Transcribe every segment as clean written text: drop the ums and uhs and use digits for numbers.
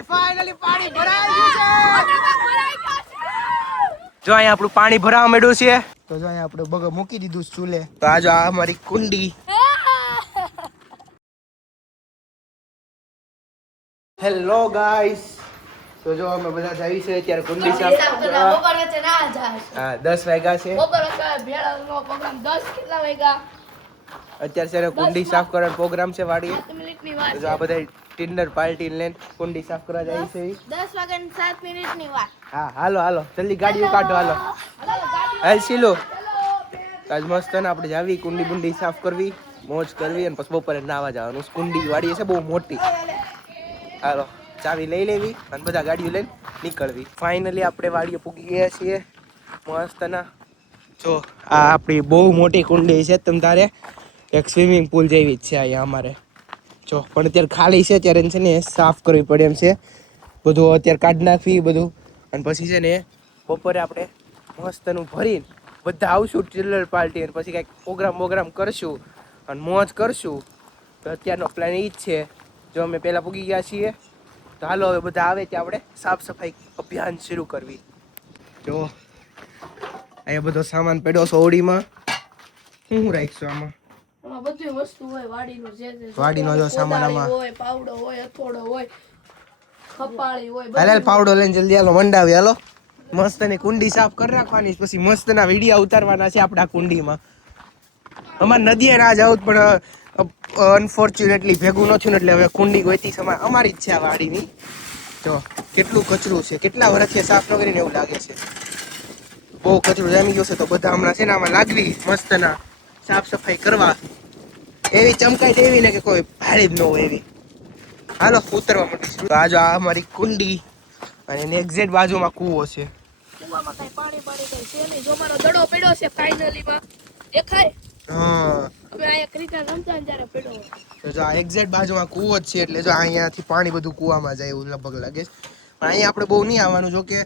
Finally પાણી ભરાઈ ગયું છે. જો અહીંયા આપણું પાણી ભરાવા માંડ્યું છે તો જો અહીંયા આપણે બગ મૂકી દીધું ચૂલે. તો આ જો આ અમારી કુંડી. હેલો ગાઈસ, તો જો અમે બધા જઈએ છે અત્યારે કુંડી સાફ કરવા. હા 10 વાગ્યા છે અત્યારે છે કુંડી સાફ કરવાનો પ્રોગ્રામ છે વાડીએ. જો આ બધા ટિન્ડર પાર્ટી લઈને કુંડી સાફ કરવા જાય છે. 10 વાગ્યા 7 મિનિટની વાત. હા હાલો જલ્દી ગાડીઓ કાઢો. હાલ શીલો આજ મસ્ત ને આપણે જાવી કુંડી બુંડી સાફ કરવી, મોજ કરવી અને પછી બપોરે નાવા જવાનું. કુંડી વાડી છે બહુ મોટી. હાલો ચાવી લઈ લેવી અને બધા ગાડીઓ લઈને નીકળવી. ફાઇનલી આપણે વાડીએ પૂગી ગયા છીએ મસ્ત ના. જો આ આપણી બહુ મોટી કુંડી છે. તમ તારે એક સ્વિમિંગ પુલ જેવી જ છે અહીંયા અમારે. જો પણ અત્યારે ખાલી છે ત્યારે છે ને સાફ કરવી પડે એમ છે. બધું અત્યારે કાઢી નાખવી બધું અને પછી છે ને બપોરે આપણે મસ્તનું ભરીને બધા આવશું ચિલ્લર પાર્ટી અને પછી કંઈક પ્રોગ્રામ કરશું અને મોજ કરશું. તો અત્યારનો પ્લાન એ જ છે. જો અમે પહેલાં પૂગી ગયા છીએ તો હાલો હવે બધા આવે ત્યાં આપણે સાફ સફાઈ અભિયાન શરૂ કરવી. જો અહીંયા બધો સામાન પડ્યો છે ઓડીમાં. શું રાખશું આમાં? બધી વસ્તુ હોય વાડીનું જે વાડીનો જો સામાન આમાં હોય, પાવડો હોય, અથોડો હોય, ખપાળી હોય. હાલ પાવડો લઈને જલ્દી હાલો મંડાવી. હાલો મસ્ત ની કુંડી સાફ કરી રાખવાની પછી મસ્ત ના વિડીયો ઉતારવાના છે આપણા કુંડીમાં. અમારે નદીએ ના જાવ પણ અનફોર્ચ્યુનેટલી ભેગું ન થયું એટલે હવે કુંડી ગોઈતી અમારી જ છે આ વાડીની. જો કેટલું કચરું છે, કેટલા વર્ષથી સાફ ન કરીને એવું લાગે છે. બહુ કચરું જામી ગયો છે તો બધા હમણાં છે ને આમાં લાગવી મસ્ત ના સાફ સફાઈ કરવા. એવી ચમકાઈ દેવી ને કે કોઈ ભારે જ ન હોય એવી. હાલો ઉતરવા માંડીશું. તો આ જો આ અમારી કુંડી અને એની એક્ઝેક્ટ બાજુમાં કૂવો છે. કુવામાં કઈ પાણી કઈ છે નહીં. જો મારો દડો પડ્યો છે ફાઇનલી માં દેખાય. હા અમે આ ક્રિકેટ રમતા ને ત્યારે પડ્યો. તો જો આ એક્ઝેક્ટ બાજુમાં કૂવો જ છે એટલે જો અહીંયાથી પાણી બધું કૂવામાં જાય એવું લગભગ લાગે છે. પણ અહીંયા આપણે બહુ નહીં આવવાનું. જો કે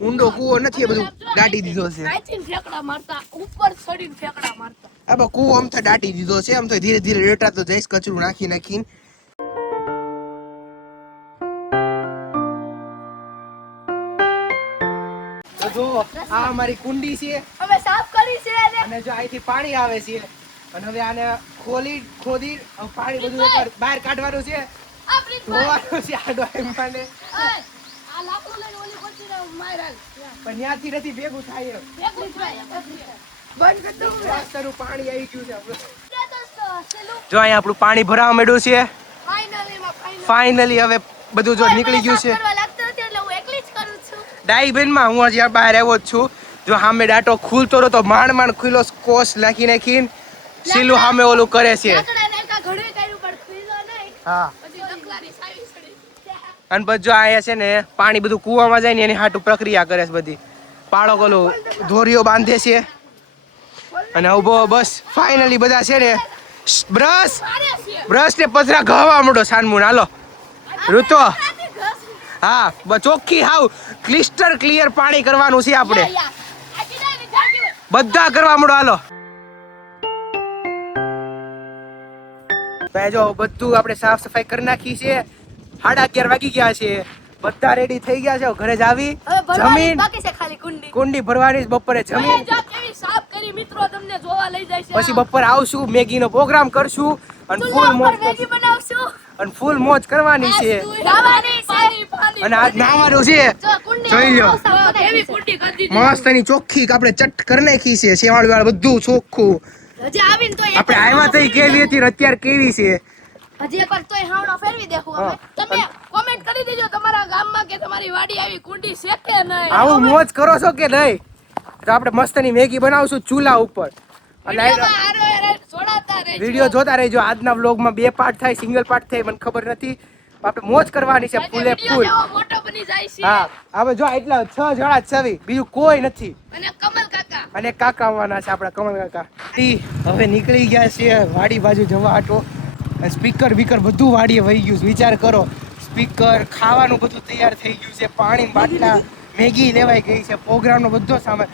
ઊંડો કૂવો નથી, એ બધું દાટી દીધો છે. ફેંકડા મારતા ઉપર ચડીને ફેંકડા મારતા. આ કૂવો આમ તો દાટી દીધો છે. આમ તો ધીરે ધીરે રેટા તો જઈશ કચરું નાખીને. જો આ અમારી કુંડી છે અમે સાફ કરી છે અને જો અહીંથી પાણી આવે છે અને હવે આને ખોદી પાણી બધું બહાર કાઢવાનું છે. ધોવાનું છે આ ડોઈમાને. આ લાકડું લઈને ઓલી કોચીને માર્યા. પણ ત્યાંથી નથી ભેગું થાય એમ. બંધ કરી દઉં. રસ્તાનું પાણી આવી ગયું છે આપણું. જો અહીંયા આપણું પાણી ભરાવા માંડ્યું છે ફાઇનલી. હવે બધું જો નીકળી ગયું છે. ડાઈ બેનમાં હું હજી બહાર આવ્યો જ છું. જો સામે ડાટો ખુલતો રહ્યો તો માંડ ખુલ્લો કોસ નાખીને સીલું સામે ઓલું કરે છે. હા અને પછી જો અહીંયા છે ને પાણી બધું કૂવામાં જાય ને એની હાટું પ્રક્રિયા કરે છે બધી. પાળો ઓલું ધોરીઓ બાંધે છે અને ઉભો બસ ફાઇનલી બધા છે ને બ્રશ ને પથરા ઘવા માંડો સાનમુન. હાલો ઋતો. હા ચોખ્ખી હાવ ક્લિસ્ટર ક્લિયર પાણી કરવાનું છે આપણે. બધા કરવા માંડો. હાલો જો બધું આપણે સાફ સફાઈ કરી નાખી છે. 11:30 વાગી ગયા છે. બધા રેડી થઈ ગયા છે. ઘરે જ આવી જમીન કુંડી ભરવાની બપોરે જમીન પછી બપોરે આવશું મેગી નો પ્રોગ્રામ કરશું અને ફૂલ મોજ કરવાની છે. અને આજ નાવાનું છે જોઈ લો મસ્ત એની ચોખ્ખી આપણે ચટ કરી નાખી છે. શેવાળ વાળ બધું ચોખ્ખું. આપણે આવ્યા તો કેવી હતી અત્યારે કેવી છે. હજી એકવાર તોય હાવડો ફેરવી દેખું અમે. તમે કોમેન્ટ કરી દેજો તમારા ગામમાં કે તમારી વાડી આવી કુંડી છે કે નહીં. આવું મોજ કરો છો કે નહીં? તો આપણે મસ્તની મેગી બનાવશું ચૂલા ઉપર અને વિડિયો જોતા રહેજો. આજના વ્લોગમાં 2 પાર્ટ થાય, સિંગલ પાર્ટ થાય મને ખબર નથી. આપણે મોજ કરવાની છે ફૂલે ફૂલ. મોટો બની જાય છે. હા હવે જો એટલા 6 જણા જ છવી, બીજું કોઈ નથી. અને કમલ કાકા આવવાના છે આપણા કમલ કાકા. હવે નીકળી ગયા છે વાડી બાજુ જવા આટો. સ્પીકર બીકર બધું વાડીએ વહી ગયું છે. વિચાર કરો, સ્પીકર ખાવાનું બધું તૈયાર થઈ ગયું છે. પાણી બાટલા મેગી લેવાઈ ગઈ છે. પ્રોગ્રામનો બધો સામાન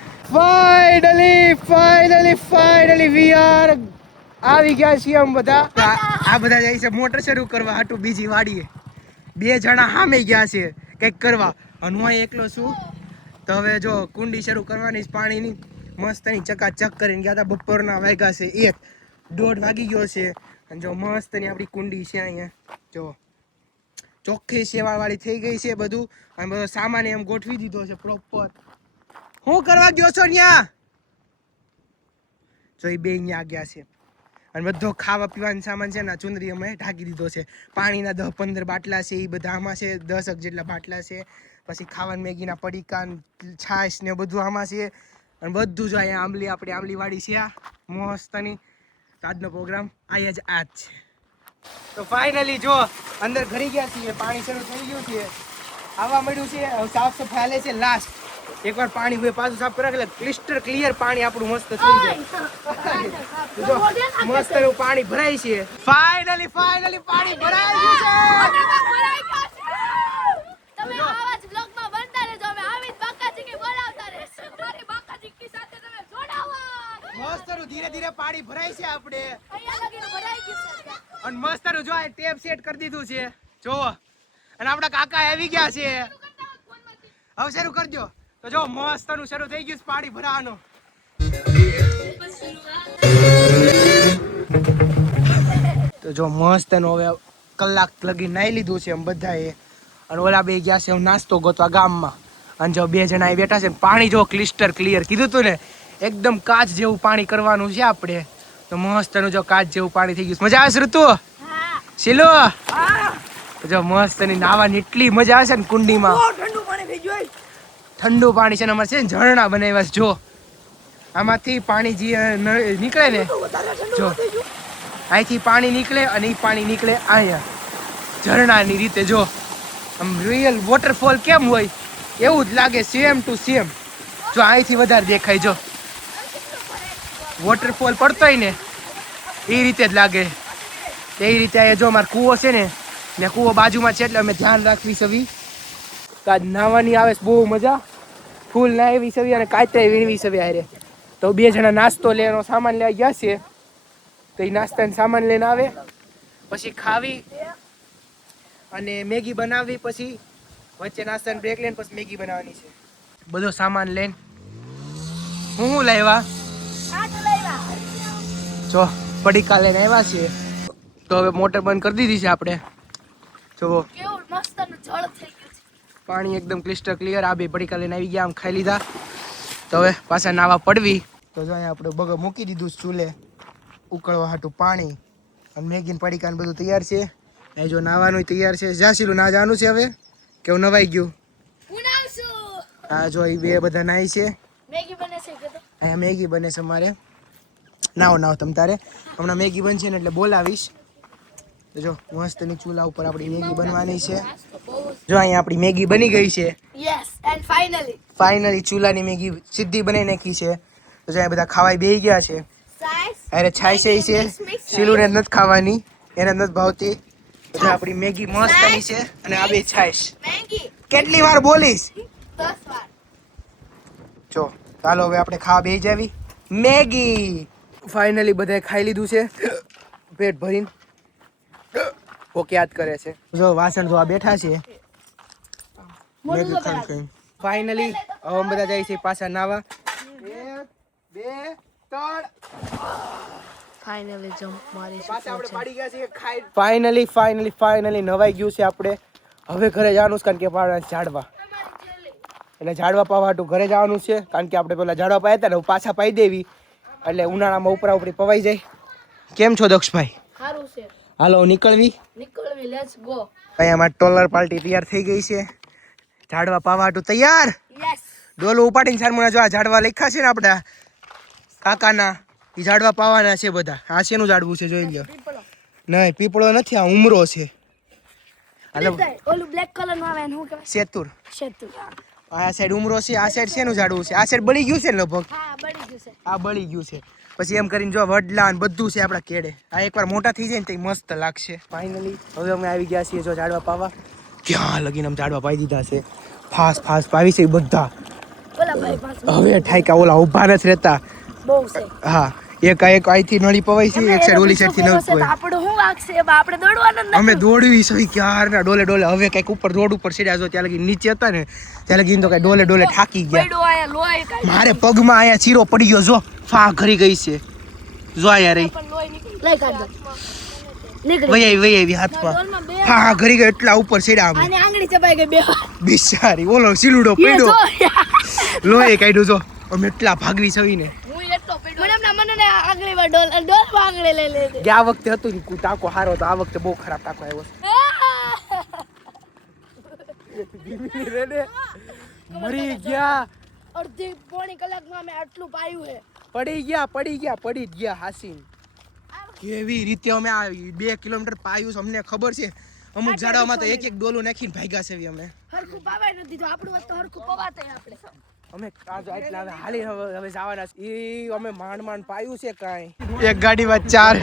ફાઇનલી વી આર આવી ગયા છીએ અમે બધા. આ બધા જાય છે મોટર શરૂ કરવા હાટું બીજી વાડીએ. 2 જણા સામે ગયા છે કંઈક કરવા અને હું અહીં એકલો છું. તો હવે જો કુંડી શરૂ કરવાની છે પાણીની. મસ્તની ચકાચક કરીને ગયા હતા. બપોરના વાગ્યા છે 1:30 વાગી ગયો છે. અને જો મસ્તની આપણી કુંડી છે અહીંયા જો ચોખ્ખી સેવાવાળી થઈ ગઈ છે બધું. અને બધો સામાન એમ ગોઠવી દીધો છે પ્રોપર. શું કરવા ગયો છો ન્યા? જો એ 2 અહીંયા ગયા છે. અને બધો ખાવા પીવાનો સામાન છે ને ચુંદરી અમે ઢાંકી દીધો છે. પાણીના 10-15 બાટલા છે એ બધા આમાં છે. 10 જેટલા બાટલા છે. પછી ખાવાનું મેગીના પડીકા છાશ ને બધું આમાં છે. અને બધું જો અહીંયા આપણી આંબલીવાડી છે આ મસ્તની. તો આજનો પ્રોગ્રામ અહીંયા જ આ જ છે. તો ફાઇનલી જો અંદર ઘરી ગયા છીએ. પાણી શરૂ થઈ ગયું છે. આવવા મળ્યું છે. હવે સાફ સફાઈ હાલે છે લાસ્ટ. એકવાર પાણી હોય પાછું સાફ કરે એટલે ક્લિસ્ટર ક્લિયર પાણી આપણું મસ્ત થઈ જાય. જો મસ્ત એવું પાણી ભરાય છે. ફાઇનલી પાણી ભરાઈ ગયું છે. તમે આવા જ બ્લોગમાં બનતા રહેજો. અમે આવી જ બાકાજી બોલાવતા રહેશું. મારી બાકાજી સાથે તમે જોડાવો. મસ્ત ધીરે ધીરે પાણી ભરાય છે આપણે. અહીંયા લગી ભરાઈ ગયું છે. અને મસ્ત જો આ ટેપ સેટ કરી દીધું છે જોવો. અને આપણા કાકા આવી ગયા છે. હવે શરૂ કરજો. તો જો મસ્તનું શરૂ થઈ ગયું છે પાણી ભરાવાનું. તો જો મસ્તનું હવે કલાક લગી નાઈ લીધું છે એમ બધાએ. અને ઓલા 2 ગયા છે નાસ્તો ગોતવા ગામમાં. અને જો 2 જણા બેઠા છે. પાણી જો ક્લિસ્ટર ક્લિયર કીધું તું ને એકદમ કાચ જેવું પાણી કરવાનું છે આપણે. તો મસ્તનું જો કાચ જેવું પાણી થઈ ગયું. મજા આવે છે ઋતુ? શીલો જો મસ્તની નાવાની એટલી મજા આવે છે ને કુંડીમાં. ઠંડુ પાણી છે ને અમારે છે ને ઝરણા બનાવ્યા છે. જો આમાંથી પાણી જે નીકળે ને જો અહીંથી પાણી નીકળે અને એ પાણી નીકળે અહીંયા ઝરણાની રીતે. જો આમ રિયલ વોટરફોલ કેમ હોય એવું જ લાગે સેમ ટુ સેમ. જો અહીંથી વધારે દેખાય. જો વોટરફોલ પડતો હોય ને એ રીતે જ લાગે. એ રીતે અહીંયા જો અમારો કૂવો છે ને કૂવો બાજુમાં છે એટલે અમે ધ્યાન રાખવી સવી. કાજ નાવાની આવે છે બહુ મજા. ફૂલ નાવી સવી અને કાચા વીણવી સવી આરે. તો 2 જણા નાસ્તો લેવાનો સામાન લઈ ગયા છે. તો એ નાસ્તાનો સામાન લઈને આવે પછી ખાવી અને મેગી બનાવવી. પછી વચ્ચે નાસ્તાનો બ્રેક લઈને પછી મેગી બનાવવાની છે. બધો સામાન લઈને હું લાવ્યા જો પડીકા લઈને આવ્યા છીએ. તો હવે મોટર બંધ કરી દીધી છે આપણે. જો કેવું મસ્તનું જળ થઈ ગયું છે. પાણી એકદમ ક્લિસ્ટર ક્લિયર. આ 2 પડીકા લઈને આવી ગયા આમ ખાઈ લીધા. તો હવે પાછા નાવા પડવી. તો જો અહીંયા આપણે બગર મૂકી દીધું ચૂલે ઉકળવા હાટું પાણી. અને મેગીન પડીકા બધું તૈયાર છે. એ જો નાવાનું તૈયાર છે. જાસીલું ના જવાનું છે હવે કેવું નવાઈ ગયું. હા જો એ 2 બધા નાઈ છે. મેગી બને છે કે અહીંયા મેગી બને છે અમારે. નાવ તમ તારે હમણાં મેગી બનશે ને એટલે બોલાવીશ. તો જો મસ્તની ચૂલા ઉપર આપણી મેગી બનવાની છે. જો અહીંયા આપણી મેગી બની ગઈ છે. યસ એન્ડ ફાઇનલી ચૂલાની મેગી સીધી બનાવી નાખી છે. તો જો બધા ખાવાય બેહી ગયા છે. અરે છાશ છે શીલુને નથી ખાવાની એને નથી ભાવતી. તો આપણી મેગી મસ્તની છે અને આ 2 છાશ. કેટલી વાર બોલીશ? 10 વાર. જો ચાલો હવે આપણે ખાવા બેહી જાવી. મેગી ફાઇનલી બધાએ ખાઈ લીધું છે પેટ ભરીને. ઓકે યાદ કરે છે. જો વાસણ ધોવા બેઠા છે. ફાઇનલી હવે બધા જાય છે પાછા નાવા. 1 2 3 ફાઇનલી જમ્પ મારી પાછા આપણે પાડી ગયા છે ખાઈ. ફાઇનલી નવાઈ ગયું છે આપણે. હવે ઘરે જવાનું છે કારણ કે ઝાડવા એટલે ઝાડવા પાવા હાટું ઘરે જવાનું છે. કારણ કે આપણે પેલા ઝાડવા પાયા હતા ને પાછા પાઈ દેવી એટલે ઉનાળામાં ઉપરા ઉપરી પવાઈ જાય. કેમ છો દક્ષભાઈ? સારું છે. હાલો નીકળવી લેટ્સ ગો. અહીંયા ટોલર પાર્ટી તૈયાર થઈ ગઈ છે. ઝાડવા પાવા હાટું તૈયાર. યસ. ડોલો ઉપાડીને સારમુના જો આ ઝાડવા લખ્યા છે ને આપણા કાકાના એ ઝાડવા પાવાના છે બધા. આ શેનું ઝાડવું છે જોઈ લો. નહીં પીપળો નથી આ ઉમરો છે. ઓલું બ્લેક કલર નું આવે શું કહેવાય? સેતુર. આ સાઈડ ઉમરો છે. આ સાઈડ શેનું ઝાડવું છે? આ સાઈડ બળી ગયું છે ને લગભગ. હા બળી ગયું છે. આ બળી ગયું છે. પછી એમ કરીને જો વડલા ને બધું છે આપણા કેડે. આ એકવાર મોટા થઈ જાય ને તો મસ્ત લાગશે. ફાઇનલી હવે અમે આવી ગયા છીએ જો ઝાડવા પાવા. ક્યાં લગીને અમે ઝાડવા પાઈ દીધા છે. ફાસ્ટ પાવી છે બધા. હવે ઠાઈકા ઓલા ઊભા નથી રહેતા. બહુ છે. હા એક અહીંથી નળી પવાય છે, એક સાઈડ ઓલી સાઈડ થી નળી પવાય. આપણું શું વાગશે એમાં આપણે દોડવાનું જ અમે નથી. દોડવી સહી ક્યારના ડોલે ડોલે. હવે કઈક ઉપર રોડ ઉપર સીડ્યા જો ત્યાં લગી નીચે હતા ને ત્યાં લગી તો કઈ ડોલે ડોલે થાકી ગયા. પડ્યો આયા લોહી કાઢી. મારે પગમાં આયા ચીરો પડી ગયો જો, ફા ઘરી ગઈ છે જો આયા રહી. પણ લોહી નીકળી. લઈ કાઢ દો. નીકળી. વહી આવી હાથમાં. ડોલમાં બે હા ઘરી ગઈ એટલા ઉપર સીડ્યા અમે. આને આંગળી ચબાઈ ગઈ બે. બિચારી ઓલો સીલુડો એ જો. પડ્યો લોહી કાઢ્યું જો. અમે એટલા ભાગવી સવીને. હું એટલો પડ્યો. મને એમના મને આંગળીમાં ડોલમાં આંગળી લઈ લે. કે આ વખતે હતું ને ટાંકો હારો તો આ વખતે બહુ ખરાબ ટાંકો આવ્યો છે. મરી ગયા. અડધી પોણી કલાકમાં અમે આટલું પાયું છે. પડી જ ગયા હાસીન. કેવી રીતે અમે આ 2 કિલોમીટર પાયું છે અમને ખબર છે. અમુક ઝાડામાં તો એક ડોલું નાખીને ભાગ્યા છે અમે. હરખું પાવાય નથી તો આપણું વસ્તુ હરખું પવાતાય આપણે. અમે એટલા હાલી હવે જવાના છે. ઈ અમે માંડ પાયું છે કાંઈ. એક ગાડીમાં 4.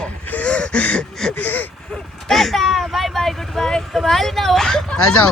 Tata bye bye good bye. તો હાલ ના હો. આ જાઓ.